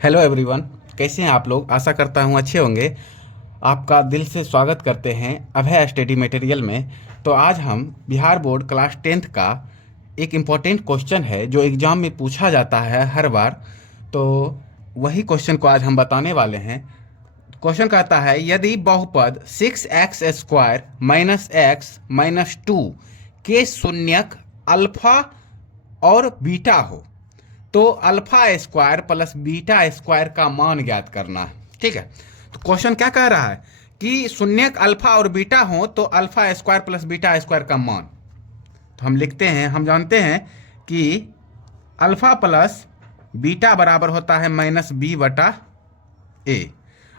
Hello everyone, कैसे हैं आप लोग। आशा करता हूं अच्छे होंगे। आपका दिल से स्वागत करते हैं अभय स्टडी मटेरियल में। तो आज हम बिहार बोर्ड क्लास 10th का एक इम्पॉर्टेंट क्वेश्चन है जो एग्ज़ाम में पूछा जाता है हर बार। तो वही क्वेश्चन को आज हम बताने वाले हैं। क्वेश्चन कहता है, यदि बहुपद 6x² माइनस एक्स माइनस 2 के शून्यक अल्फा और बीटा हो तो alpha square plus beta square का मान ज्ञात करना है। ठीक है, तो क्वेश्चन क्या कह रहा है कि शून्यक अल्फा और बीटा हो तो alpha square plus beta square का मान। तो हम लिखते हैं, हम जानते हैं कि अल्फा प्लस बीटा बराबर होता है -b/a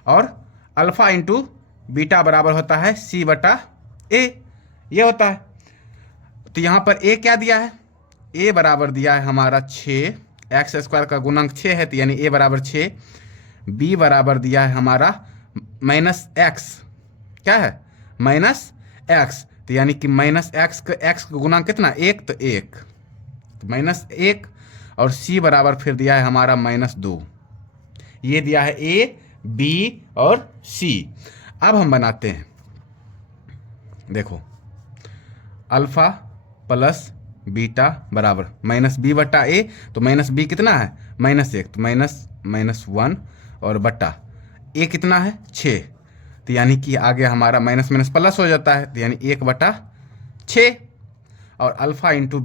और अल्फा इंटू बीटा बराबर होता है c/a। ये होता है। तो यहाँ पर a क्या दिया है? a बराबर दिया है हमारा 6, एक्स स्क्वायर का गुणांक 6 है तो यानी a बराबर 6। b बराबर दिया है हमारा -x, क्या है? -x, तो यानी कि -x का गुणांक कितना? 1, तो 1 तो -1 और c बराबर फिर दिया है हमारा -2। ये दिया है a, b और c। अब हम बनाते हैं, देखो, अल्फा प्लस बीटा बराबर -b/a, तो -b कितना है? -1, तो -1 और बटा a कितना है? 6, तो यानी कि आगे हमारा माइनस माइनस प्लस हो जाता है, तो यानी 1/6 और अल्फा इंटू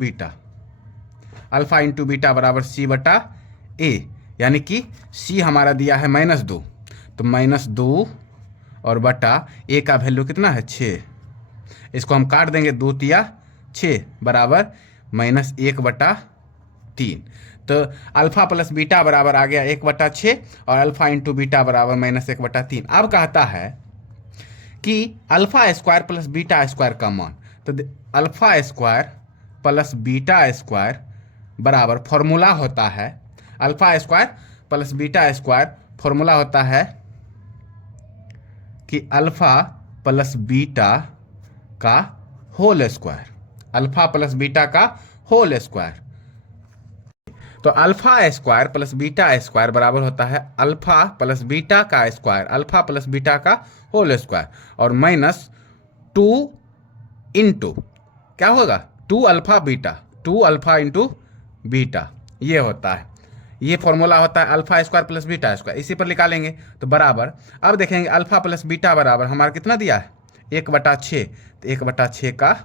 बीटा बराबर c/a, यानी कि c हमारा दिया है -2, तो -2 और बटा a का वैल्यू कितना है? 6। इसको हम काट देंगे, 2 तिया 6 बराबर -1/3। तो अल्फा प्लस बीटा बराबर आ गया 1/6 और अल्फा इंटू बीटा बराबर -1/3। अब कहता है कि alpha square plus beta square का मान। तो alpha square plus beta square बराबर फॉर्मूला होता है, alpha square plus beta square formula होता है कि अल्फा प्लस बीटा का whole square, alpha plus beta का होल स्क्वायर। तो alpha square plus beta square बराबर होता है अल्फा प्लस बीटा का स्क्वायर, अल्फा प्लस बीटा का होल स्क्वायर और -2 इंटू क्या होगा? 2 alpha beta, 2 alpha into beta, ये होता है। ये फॉर्मूला होता है alpha square plus beta square. इसी पर निकालेंगे तो बराबर, अब देखेंगे अल्फा प्लस बीटा बराबर हमारा कितना दिया है? 1/6, तो 1/6 का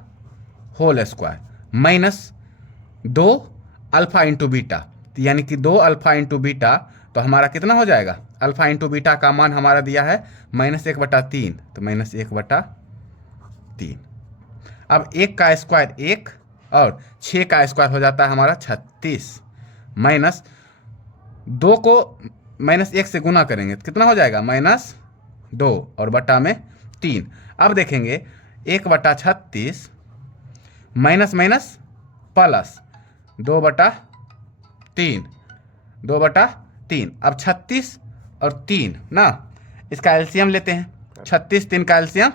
whole square -2 alpha into beta, तो यानी कि 2 अल्फा इंटू बीटा, तो हमारा कितना हो जाएगा? अल्फा इंटू बीटा का मान हमारा दिया है -1/3, तो -1/3। अब 1 का स्क्वायर 1 और 6 का स्क्वायर हो जाता है हमारा 36, -2 को -1 से गुना करेंगे तो कितना हो जाएगा? -2 और बटा में 3। अब देखेंगे 1/36 माइनस माइनस प्लस 2/3, 2/3। अब 36 और 3 ना, इसका एलसीएम लेते हैं। 36 3 का एलसीएम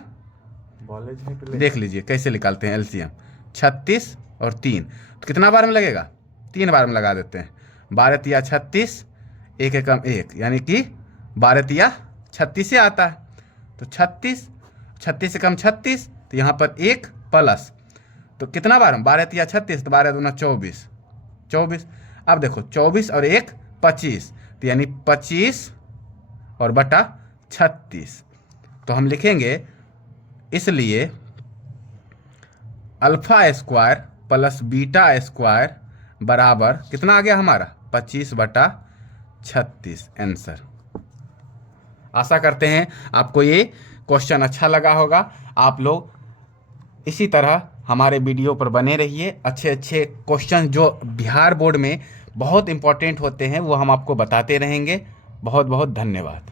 देख लीजिए कैसे निकालते हैं एलसीएम। 36 और 3 तो कितना बार में लगेगा? 3 बार में लगा देते हैं। 12 तिया 36, 1 एकम 1, यानी कि 12 तिया 36 से आता है। तो 36 से कम 36, तो यहाँ पर 1 प्लस, तो कितना बार? 12 तिया 36, तो 12 दूना 24। अब देखो 24 और 1 25, तो यानी 25 और बटा 36। तो हम लिखेंगे, इसलिए alpha square plus beta square बराबर कितना आ गया हमारा? 25/36 आंसर। आशा करते हैं आपको ये क्वेश्चन अच्छा लगा होगा। आप लोग इसी तरह हमारे वीडियो पर बने रहिए। अच्छे अच्छे क्वेश्चन जो बिहार बोर्ड में बहुत इंपॉर्टेंट होते हैं वो हम आपको बताते रहेंगे। बहुत बहुत धन्यवाद।